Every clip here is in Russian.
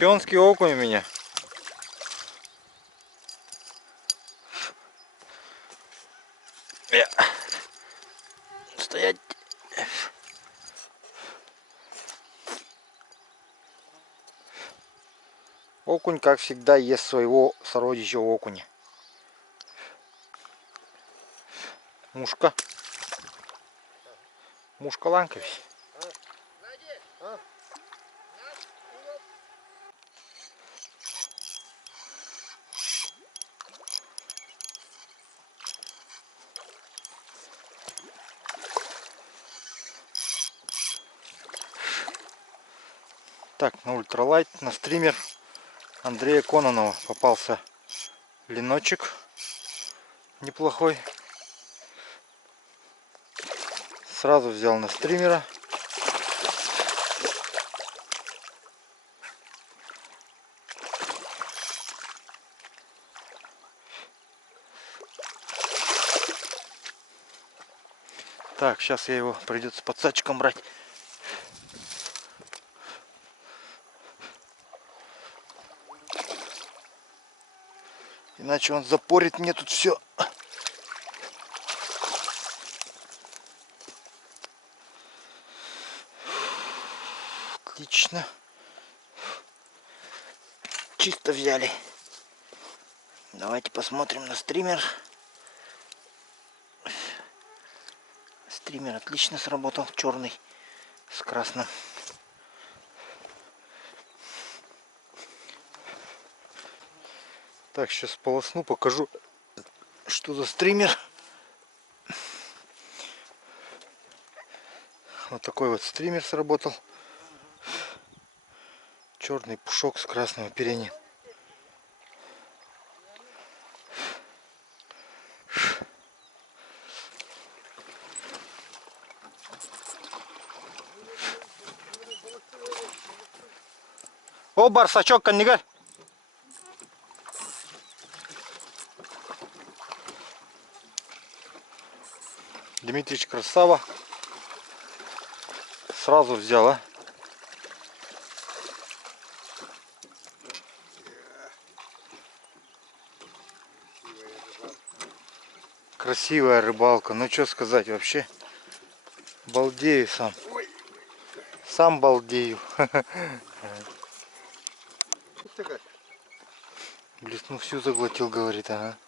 Чемпионский окунь у меня. Стоять. Окунь, как всегда, ест своего сородича окуня. Мушка. Мушка ланкович. Так, на ультралайт, на стример Андрея Кононова попался леночек неплохой. Сразу взял на стримера. Так, сейчас я его придется подсачком брать. Иначе он запорит мне тут все. Отлично. Чисто взяли. Давайте посмотрим на стример. Стример отлично сработал. Черный с красным. Так, сейчас полосну, покажу, что за стример. Вот такой вот стример сработал. Черный пушок с красным оперением. О, барсачок, каннигаль. Дмитрич красава. Сразу взял, а? Красивая рыбалка. Ну что сказать вообще. Балдею сам. Сам балдею. Блесну всю заглотил, говорит, ага.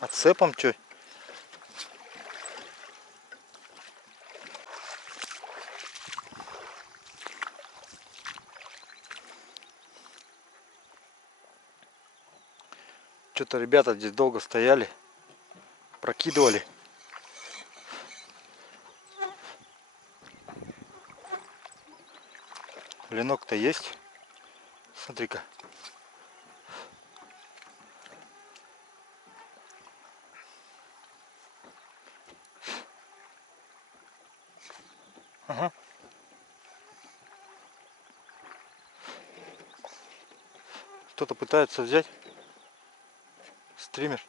Отцепом что? Что-то ребята здесь долго стояли, прокидывали. Ленок-то есть. Смотри-ка. Ага. Кто-то пытается взять стример.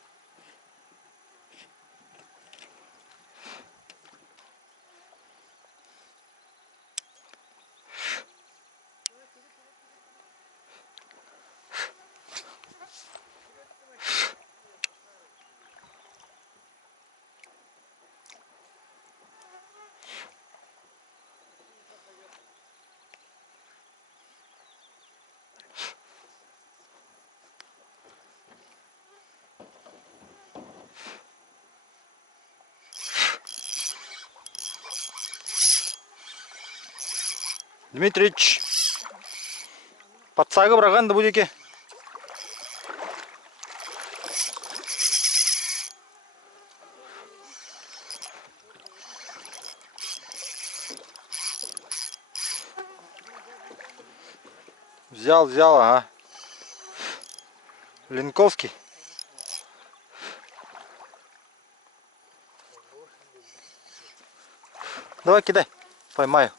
Дмитрич, подсагы браганда будете? Взял, ага. Ленковский. Давай кидай, поймаю.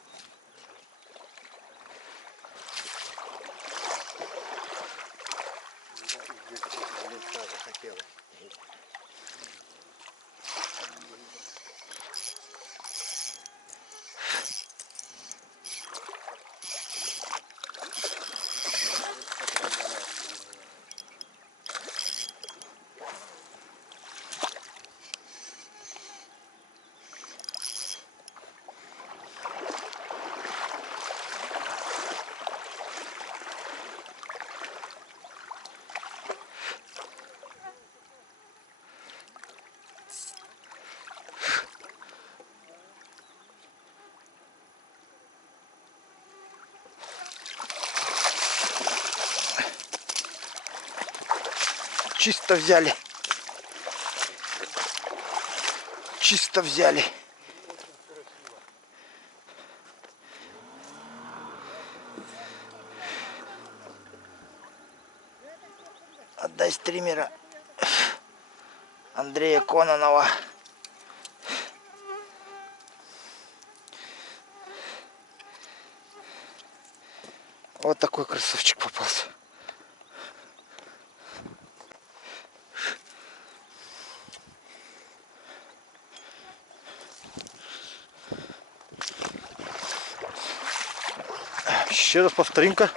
Чисто взяли. Чисто взяли. Отдай стримера Андрея Кононова. Вот такой красавчик попался. Еще раз повторим-ка.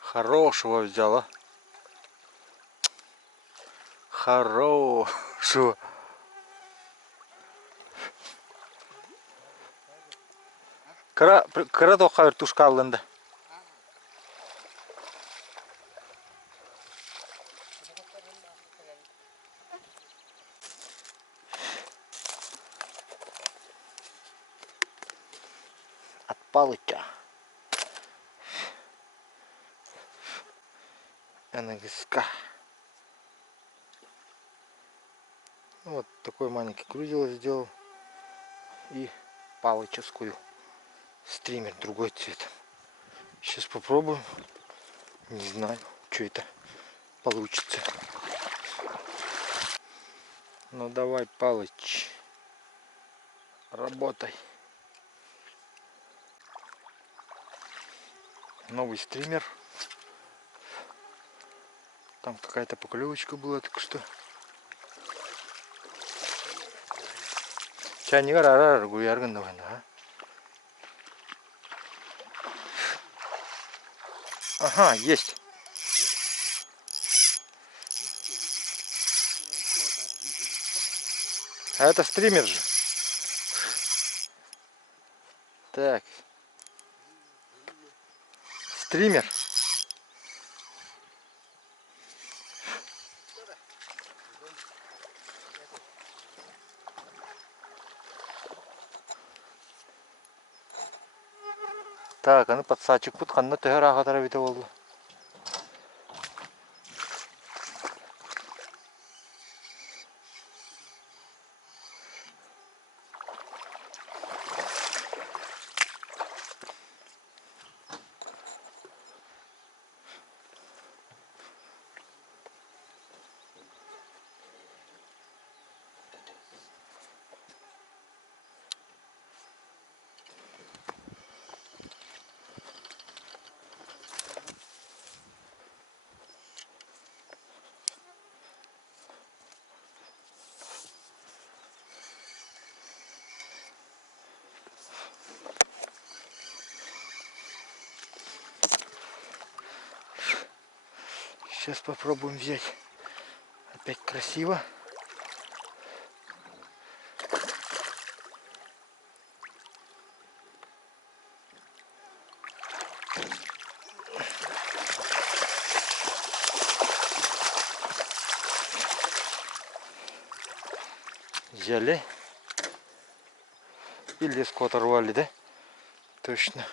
Хорошего взяла. Хорошего. Кара тоқа вертушка алынды. От Палыча. НГСК. Вот такой маленький крузел сделал. И палычевскую. Стример другой цвет. Сейчас попробуем. Не знаю, что это получится. Ну давай, Палыч, работай. Новый стример. Там какая-то поклевочка была только что. Чайника рара гуярган давай, да? Ага, есть. А это стример же. Так. Стример. Так, аны подсадчик путқанна төһөр ағатара бите болды. Сейчас попробуем взять. Опять красиво. Взяли. И леску оторвали, да? Точно.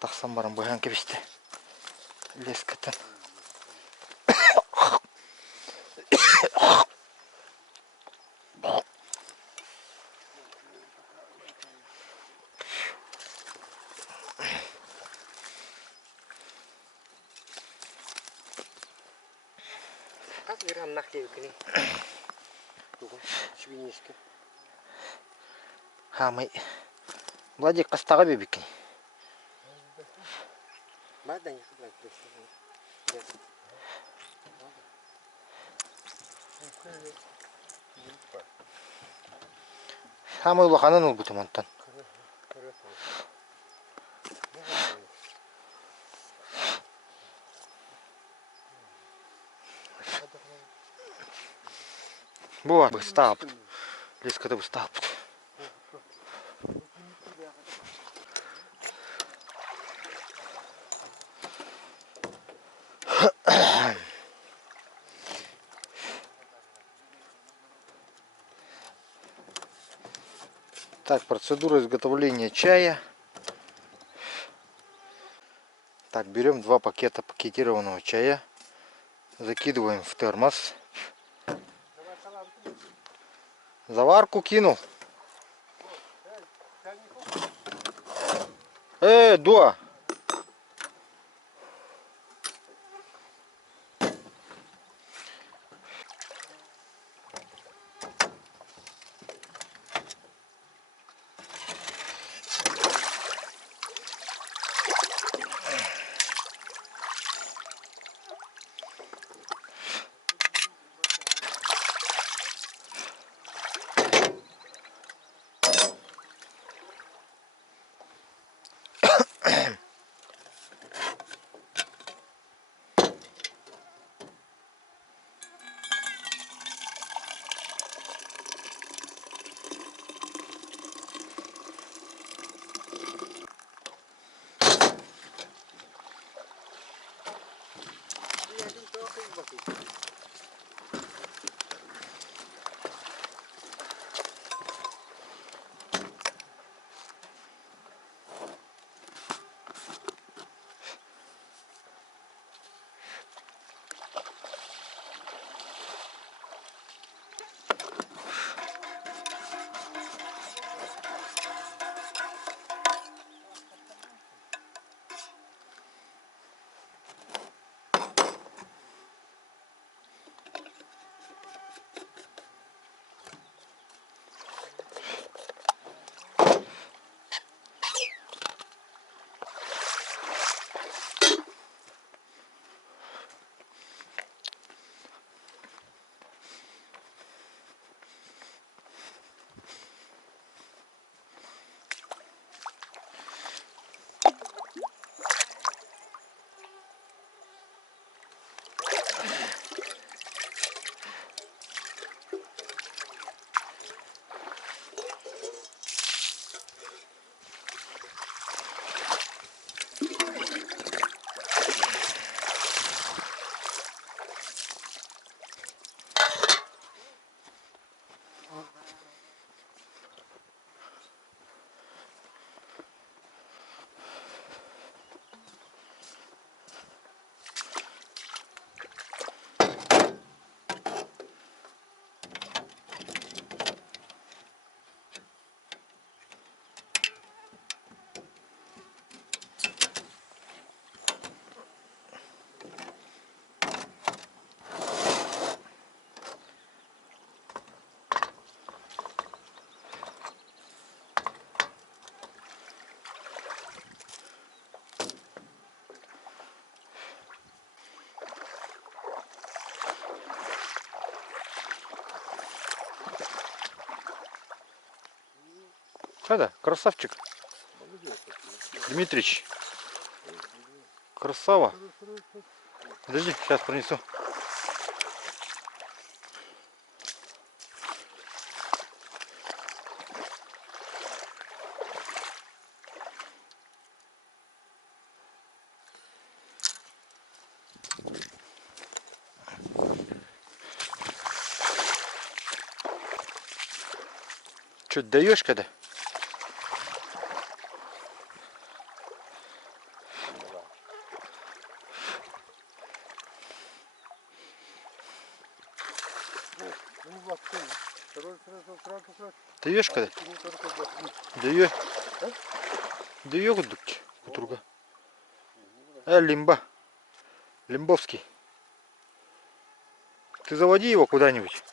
Тахсам барам бойхан кебеште. Лескатан. Как грамм нахлебками? Швинишка. Хамай. Владик кастага бебики. Мадан Хамай улаханан ул бутым антан. Буа, быстап. Леската быстап. Так, процедура изготовления чая. Так, берем 2 пакета пакетированного чая. Закидываем в термос. Заварку кинул. Да. Когда? Красавчик. Дмитрич. Красава. Подожди, сейчас принесу. Что, даешь когда? Даешь когда? Даю. Даю гудук. Друга. Лимба. Лимбовский. Ты заводи его куда-нибудь.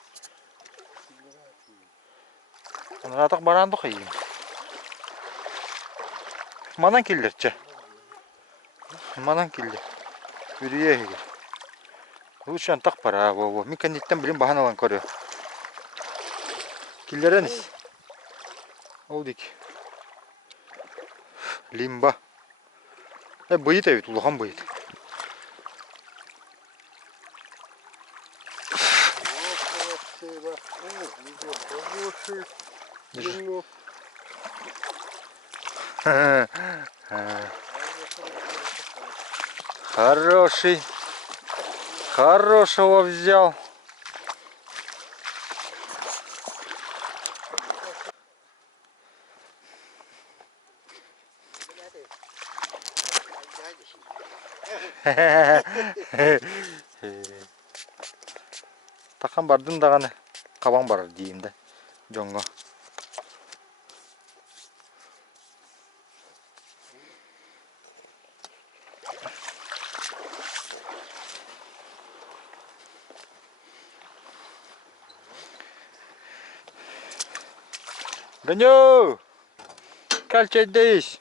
А так баранды қайым. Манан келдер, че? Манан келдер. Үрие. Лучше антақ пара. Мен кандиттен білем баған алан көрі. Келдер әнес. Ол дейк. Лимба. Бұйыт әйт, ұлыған бұйыт. Хороший. Хорошего взял. Такан бардым даганы кабан барар дейм да. Жоңго. Ганю! Кальчайдейс.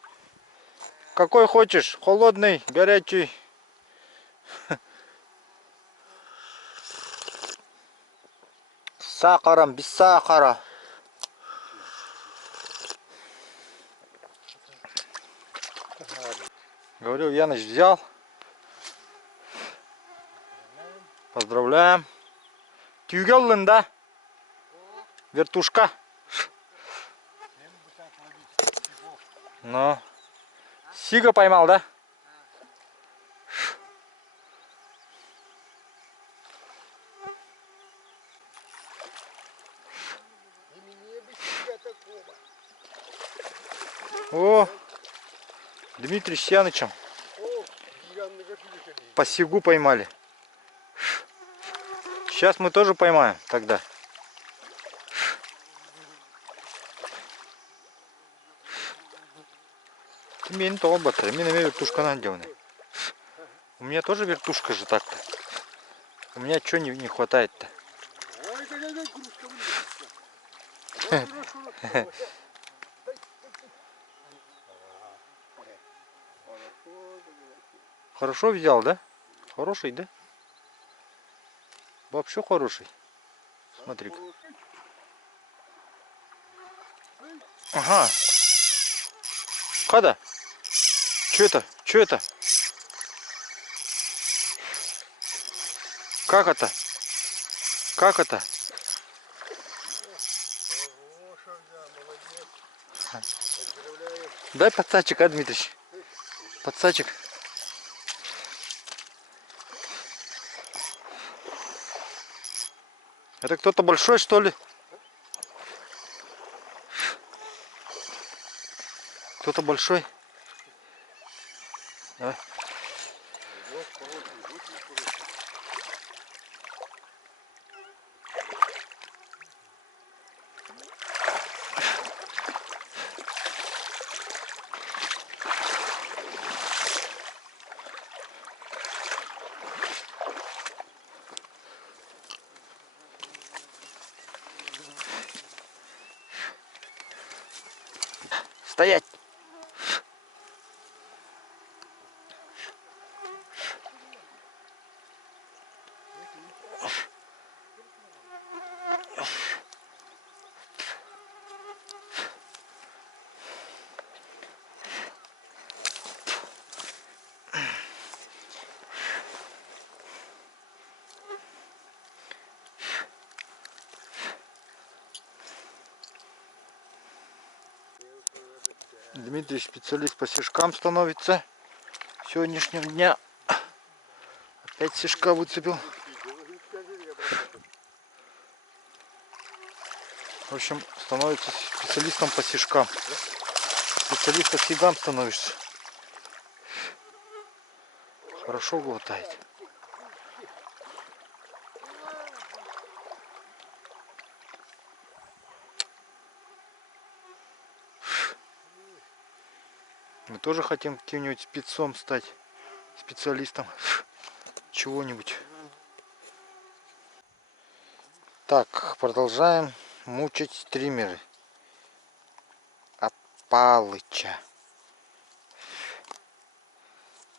Какой хочешь? Холодный, горячий. С сахаром, без сахара. Говорю, Яныч взял. Поздравляем. Тюгеллын, да? Вертушка. Ну. Сига поймал, да? О, Дмитрий с Янычем по сигу поймали. Сейчас мы тоже поймаем тогда. Мен толбатыр, мен вертушка надевный. У меня тоже вертушка же так-то. У меня чего не хватает-то? Хорошо взял, да? Хороший, да? Вообще хороший. Смотри-ка. Ага. Когда? Что это? Что это? Как это? Как это? Дай подсачек, а, Дмитрич? Подсачек. Это кто-то большой, что ли? Кто-то большой. Давай. Стоять! Дмитрий специалист по сишкам становится сегодняшнего дня. Опять сишка выцепил. В общем, становится специалистом по сишкам. Специалист по сигам становишься. Хорошо глотает. Мы тоже хотим каким-нибудь спецом стать, специалистом чего-нибудь. Так, продолжаем мучить стримеры от Палыча.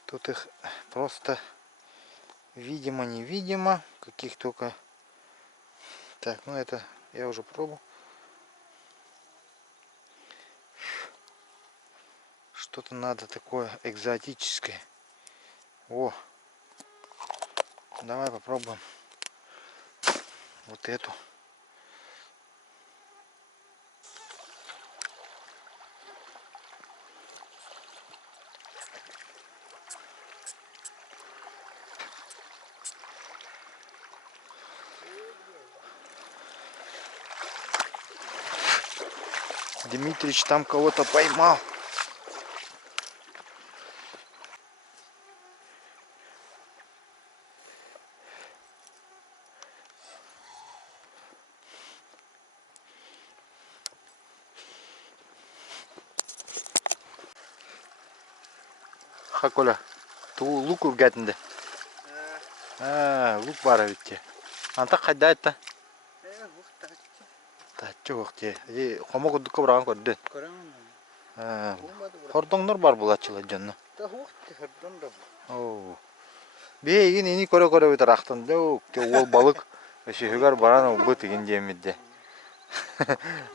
Тут их просто видимо-невидимо, каких только. Так, ну это я уже пробовал. Что-то надо такое экзотическое. О, давай попробуем вот эту. Дмитрич там кого-то поймал. Коля. Ту лук үргәтінде. Лук бара битте. Анта қайда айтты? Тачы вақты. Қома күдікке бұраған көрді. Хордоңнар бар бұл атшылы жонны. Бейгін ені көре-көре бітір ақтын. Ол балық өшігер баран ол бұт еген жемеді.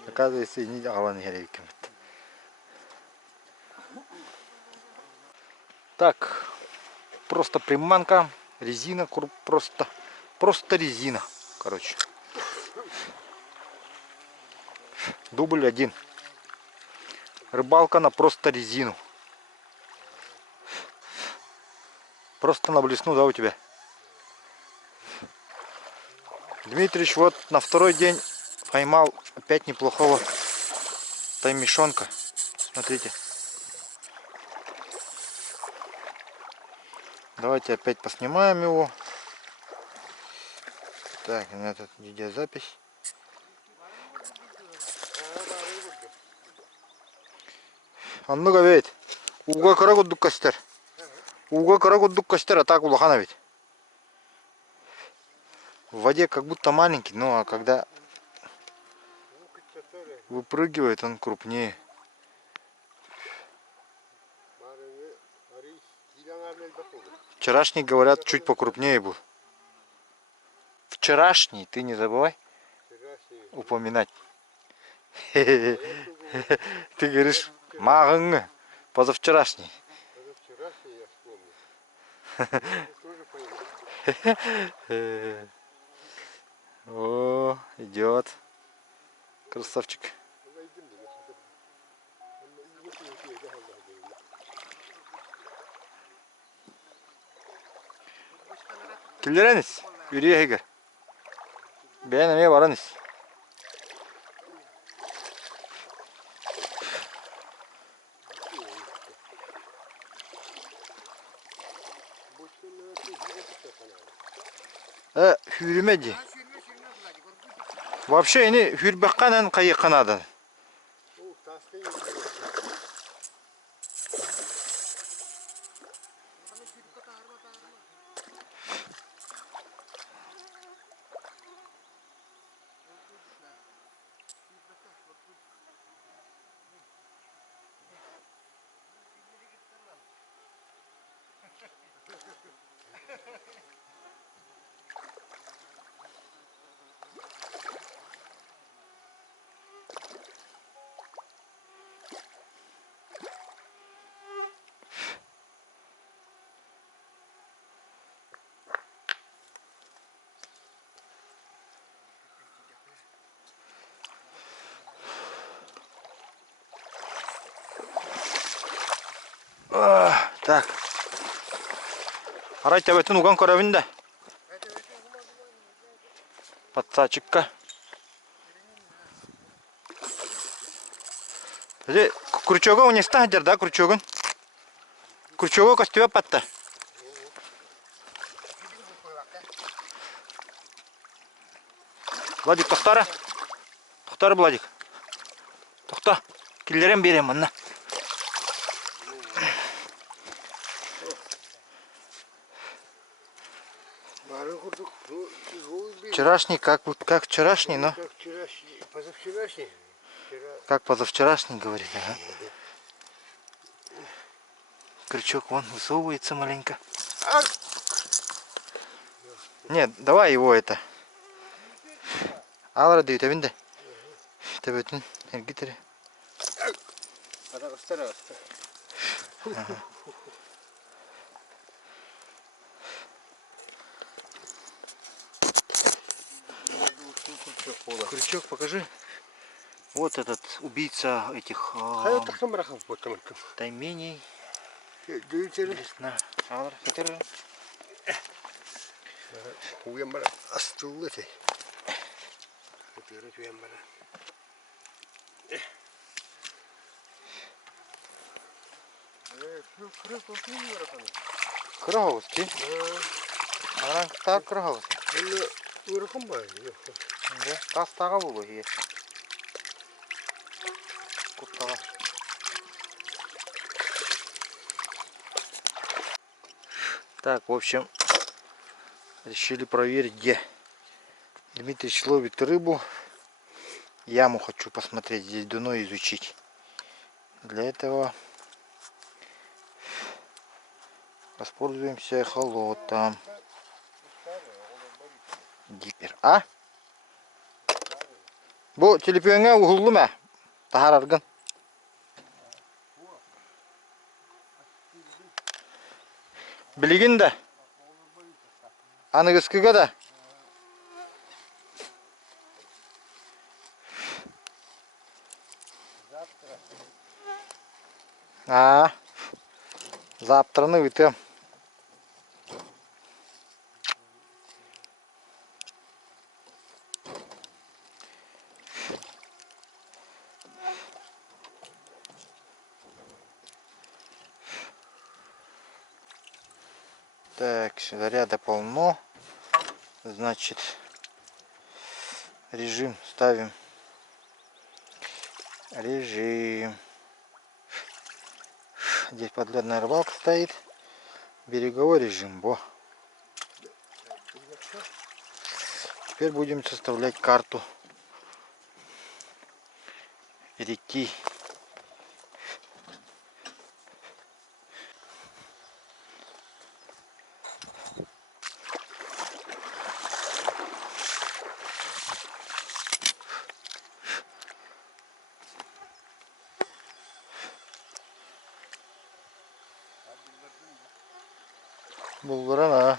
Оказывается, ені алан ерек кемет. Так, просто приманка, резина, просто резина, короче. Дубль 1. Рыбалка на просто резину. Просто на блесну, да, у тебя? Дмитрич вот на второй день поймал опять неплохого таймишонка. Смотрите. Давайте опять поснимаем его. Так, на этот видеозапись. Анныга ведь. Уга карагудук кастер. Уга карагудук кастер, а так улахана ведь. В воде как будто маленький, ну а когда выпрыгивает, он крупнее. Вчерашний, говорят, чуть покрупнее был. Вчерашний, ты не забывай упоминать. Ты говоришь, магың, позавчерашний. О, идет. Красавчик. Килдереніз, үрие егер. Бәйнеме бараныз. Hürmedi. Вообще ini hürbekkanen kayıkanadı. Так. Арайта бетін уған көрәбінде. Патсачыққа. Крючогы унеста хадер, да, крючогын? Крючогы костюбе патта. Владик, тоқтара. Тоқтар, Владик. Тоқта. Келдерем берем, анна. Вчерашний, как вчерашний, но... Как вчерашний, позавчерашний. Как позавчерашний, говорит, ага. Крючок вон высовывается маленько. Нет, давай его это. Алра дают, а винда. Табетин, эргитери. Крючок покажи. Вот этот убийца этих тайменей. Кырағыз ке? Аран тар кырағыз. Өріқым бар. Тастаға бұл ие. Құттаға. Так, в общем, решили проверить, где Дмитрич ловит рыбу. Яму хочу посмотреть, здесь дно изучить. Для этого воспользуемся эхолотом. Гипер. А? Bu telefonga uğuldu mu? Tahar argın. Bilgin de. Anı kıskıga da. А, завтра на выйти. Так, заряда полно. Значит, режим ставим. Режим. Здесь подледная рыбалка стоит. Береговой режим. Во. Теперь будем составлять карту реки. Булгурана.